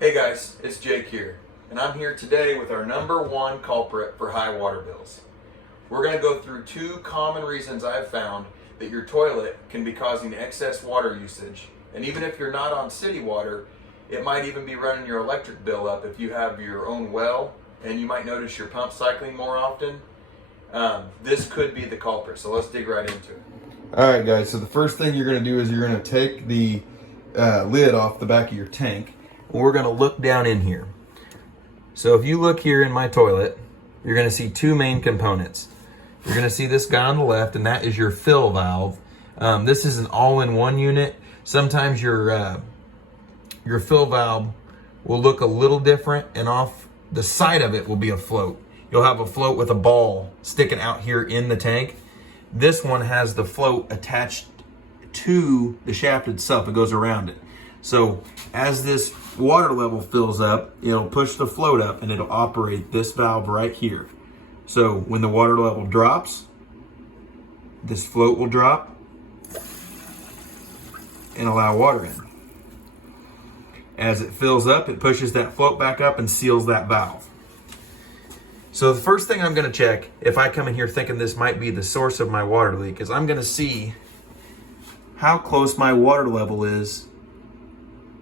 Hey guys, it's Jake here, and I'm here today with our number one culprit for high water bills. We're going to go through two common reasons I've found that your toilet can be causing excess water usage, and even if you're not on city water, it might even be running your electric bill up if you have your own well, and you might notice your pump cycling more often. This could be the culprit, so let's dig right into it. Alright guys, so the first thing you're going to do is you're going to take the lid off the back of your tank. We're going to look down in here. So if you look here in my toilet, you're going to see two main components. You're going to see this guy on the left, and that is your fill valve. This is an all-in-one unit. Sometimes your fill valve will look a little different, and off the side of it will be a float. You'll have a float with a ball sticking out here in the tank. This one has the float attached to the shaft itself. It goes around it. So as this water level fills up, it'll push the float up and it'll operate this valve right here. So when the water level drops, this float will drop and allow water in. As it fills up, it pushes that float back up and seals that valve. So the first thing I'm going to check, if I come in here thinking this might be the source of my water leak, is I'm going to see how close my water level is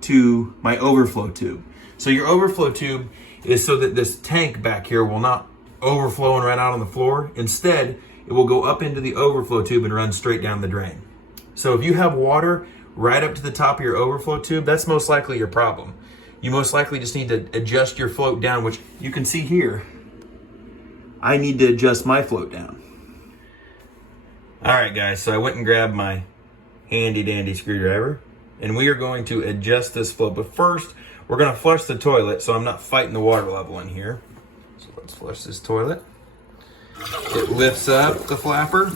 to my overflow tube. So your overflow tube is so that this tank back here will not overflow and run out on the floor. Instead, it will go up into the overflow tube and run straight down the drain. So if you have water right up to the top of your overflow tube, that's most likely your problem. You most likely just need to adjust your float down, which you can see here. I need to adjust my float down. All right, guys, so I went and grabbed my handy dandy screwdriver, and we are going to adjust this float. But first, we're going to flush the toilet so I'm not fighting the water level in here. So let's flush this toilet. It lifts up the flapper,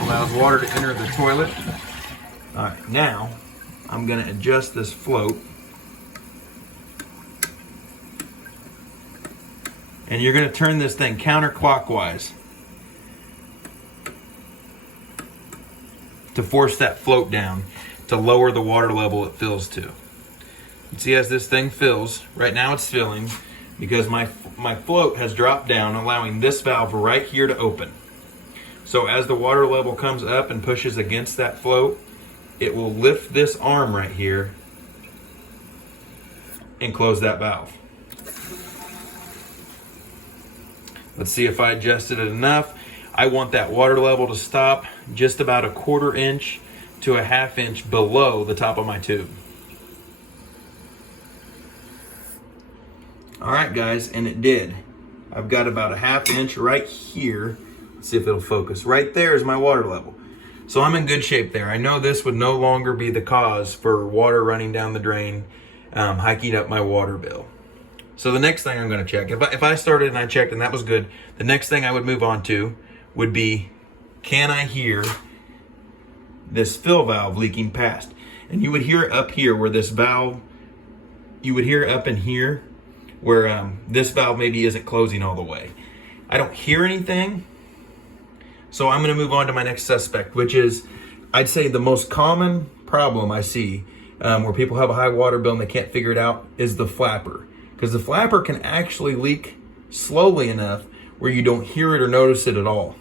allows water to enter the toilet. All right, now I'm going to adjust this float. And you're going to turn this thing counterclockwise to force that float down to lower the water level it fills to. You see, as this thing fills, right now it's filling because my float has dropped down, allowing this valve right here to open. So as the water level comes up and pushes against that float, it will lift this arm right here and close that valve. Let's see if I adjusted it enough. I want that water level to stop just about a 1/4 inch to a 1/2 inch below the top of my tube. All right, guys, and it did. I've got about a 1/2 inch right here. Let's see if it'll focus. Right there is my water level. So I'm in good shape there. I know this would no longer be the cause for water running down the drain, hiking up my water bill. So the next thing I'm going to check, if I started and I checked and that was good, the next thing I would move on to would be, can I hear this fill valve leaking past? And you would hear it up here where this valve, you would hear it up in here where this valve maybe isn't closing all the way. I don't hear anything, so I'm going to move on to my next suspect, which is, I'd say the most common problem I see where people have a high water bill and they can't figure it out is the flapper. Because the flapper can actually leak slowly enough where you don't hear it or notice it at all.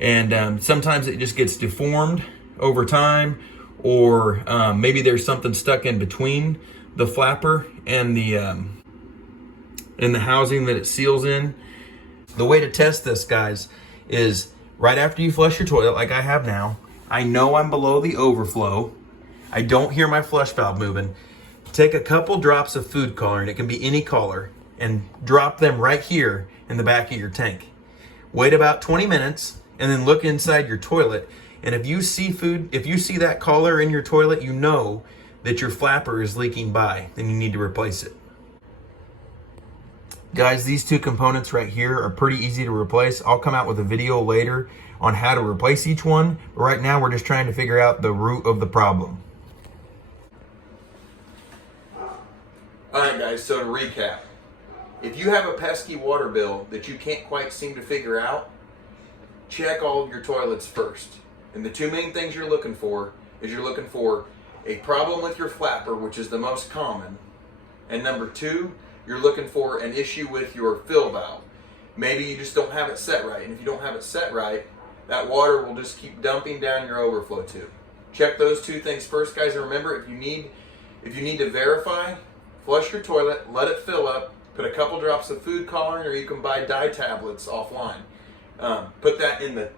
And sometimes it just gets deformed over time, or maybe there's something stuck in between the flapper and the housing that it seals in. The way to test this, guys, is right after you flush your toilet, like I have now, I know I'm below the overflow. I don't hear my flush valve moving. Take a couple drops of food color, and it can be any color, and drop them right here in the back of your tank. Wait about 20 minutes and then look inside your toilet. And if you see that color in your toilet, you know that your flapper is leaking by and you need to replace it. Guys, these two components right here are pretty easy to replace. I'll come out with a video later on how to replace each one. But right now we're just trying to figure out the root of the problem. Alright guys, so to recap, if you have a pesky water bill that you can't quite seem to figure out, check all of your toilets first. And the two main things you're looking for is you're looking for a problem with your flapper, which is the most common, And number 2, you're looking for an issue with your fill valve. Maybe you just don't have it set right. And if you don't have it set right, that water will just keep dumping down your overflow tube. Check those 2 things first, guys. And remember, if you need to verify, flush your toilet, let it fill up, put a couple drops of food coloring, or you can buy dye tablets offline. Put that in the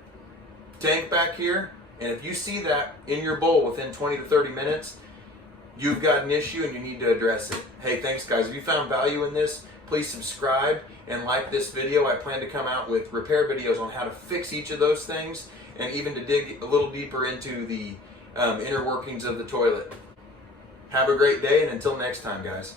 tank back here, and if you see that in your bowl within 20 to 30 minutes, you've got an issue and you need to address it. Hey, thanks guys. If you found value in this, please subscribe and like this video. I plan to come out with repair videos on how to fix each of those things, and even to dig a little deeper into the inner workings of the toilet. Have a great day, and until next time, guys.